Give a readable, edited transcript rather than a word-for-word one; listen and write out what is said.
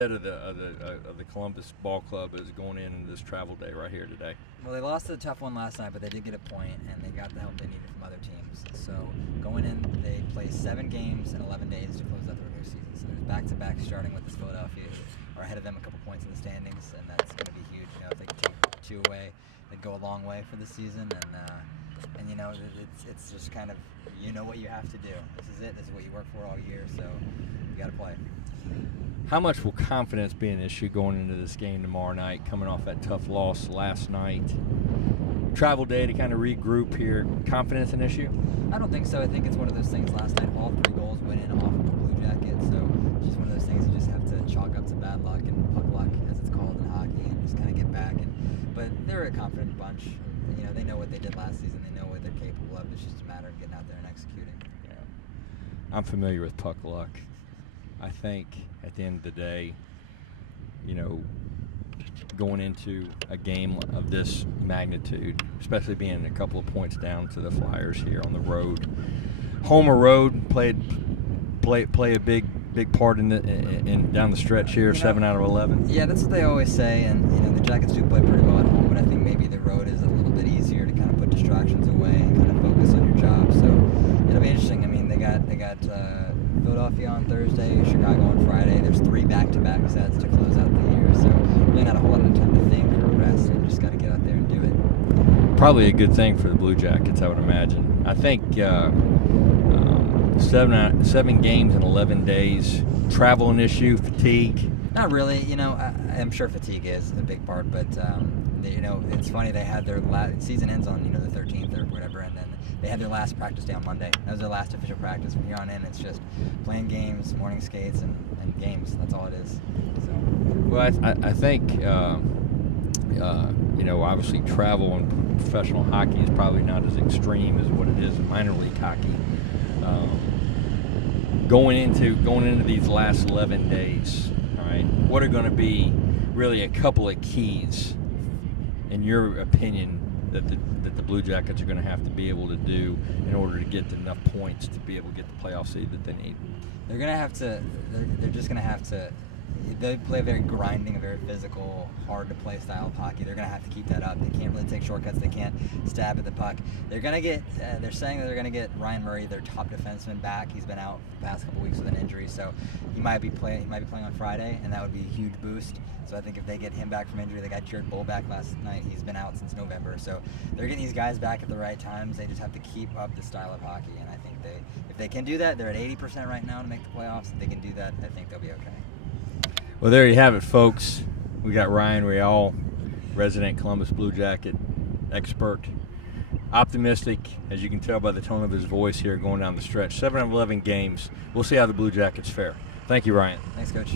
Of the Columbus Ball Club is going into this travel day right here today? Well, they lost a tough one last night, but they did get a point, and they got the help they needed from other teams. So going in, they play 7 games in 11 days to close out the regular season. So there's back-to-back starting with this Philadelphia, who are ahead of them a couple points in the standings, and that's going to be huge. You know, if they can take 2 away, they'd go a long way for the season. And you know, it's just kind of, you know what you have to do. This is it. This is what you work for all year. So you got to play. How much will confidence be an issue going into this game tomorrow night, coming off that tough loss last night? Travel day to kind of regroup here. Confidence an issue? I don't think so. I think it's one of those things. Last night, all 3 goals went in off of the Blue Jackets, so it's just one of those things you just have to chalk up to bad luck and puck luck, as it's called in hockey, and just kind of get back. But they're a confident bunch. You know, they know what they did last season. They know what they're capable of. It's just a matter of getting out there and executing. Yeah. I'm familiar with puck luck. I think at the end of the day, you know, going into a game of this magnitude, especially being a couple of points down to the Flyers here on the road, home or road, play a big part in down the stretch here. 7 out of 11. Yeah, that's what they always say, and you know the Jackets do play pretty well at home, but I think maybe the road is a little bit easier to kind of put distractions away and kind of focus on your job. So it'll be interesting. I mean, they got Philadelphia on Thursday, Chicago on Friday. There's 3 back-to-back sets to close out the year, so really not a whole lot of time to think or rest. You just got to get out there and do it. Probably a good thing for the Blue Jackets, I would imagine. I think 7 games in 11 days. Travel an issue, fatigue. Not really. You know, I'm sure fatigue is a big part, but you know, it's funny. They had their season ends on the 13th or whatever, and then they had their last practice day on Monday. That was their last official practice. From here on in, it's just playing games, morning skates, and games. That's all it is. So. Well, I think you know, obviously travel in professional hockey is probably not as extreme as what it is in minor league hockey. Going into these last 11 days, all right, what are going to be really a couple of keys, in your opinion, that the Blue Jackets are going to have to be able to do in order to get enough points to be able to get the playoff seed that they need? They're going to have to. They're just going to have to. They play a very grinding, a very physical, hard-to-play style of hockey. They're going to have to keep that up. They can't really take shortcuts. They can't stab at the puck. They're going to get. They're saying that they're going to get Ryan Murray, their top defenseman, back. He's been out the past couple weeks with an injury, so he might be playing. He might be playing on Friday, and that would be a huge boost. So I think if they get him back from injury, they got Jared Bull back last night. He's been out since November, so they're getting these guys back at the right times. They just have to keep up the style of hockey, and I think if they can do that, they're at 80% right now to make the playoffs. If they can do that, I think they'll be okay. Well, there you have it, folks. We got Ryan Real, resident Columbus Blue Jacket expert. Optimistic, as you can tell by the tone of his voice here going down the stretch. 7 of 11 games. We'll see how the Blue Jackets fare. Thank you, Ryan. Thanks, Coach.